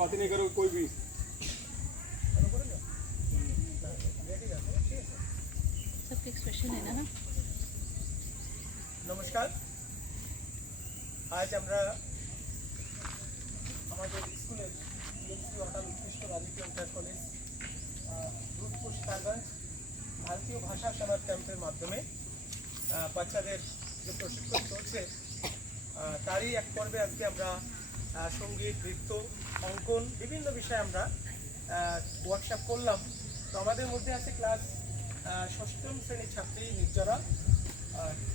बात ही नहीं करो कोई भी। सबके एक्सप्रेशन है ना। নমস্কার, আজ আমরা আমাদের স্কুলের অটাল উৎকৃষ্ট রাজকীয় ইন্টার কলেজ রুদপুর সিতারগঞ্জ ভারতীয় ভাষা সেবার ক্যাম্পের মাধ্যমে বাচ্চাদের যে প্রশিক্ষণ চলছে তারই এক পর্বে আজকে আমরা সঙ্গীত, নৃত্য, অঙ্কন বিভিন্ন বিষয়ে আমরা ওয়ার্কশপ করলাম। তো আমাদের মধ্যে আছে ক্লাস ষষ্ঠম শ্রেণীর ছাত্রী নির্জরা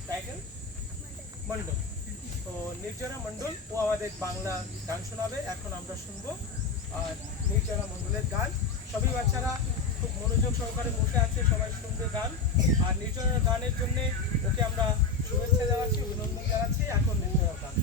টাইটেল মণ্ডল। তো নির্জরা মণ্ডল ও আমাদের বাংলা গান শোনাবে। এখন আমরা শুনবো নির্জরা মণ্ডলের গান। সবই বাচ্চারা খুব মনোযোগ সহকারে বসে আছে, সবাই শুনবে গান। আর নির্জরার গানের জন্য ওকে আমরা শুভেচ্ছা জানাচ্ছি, অভিনন্দন জানাচ্ছি। এখন নির্জরার গান।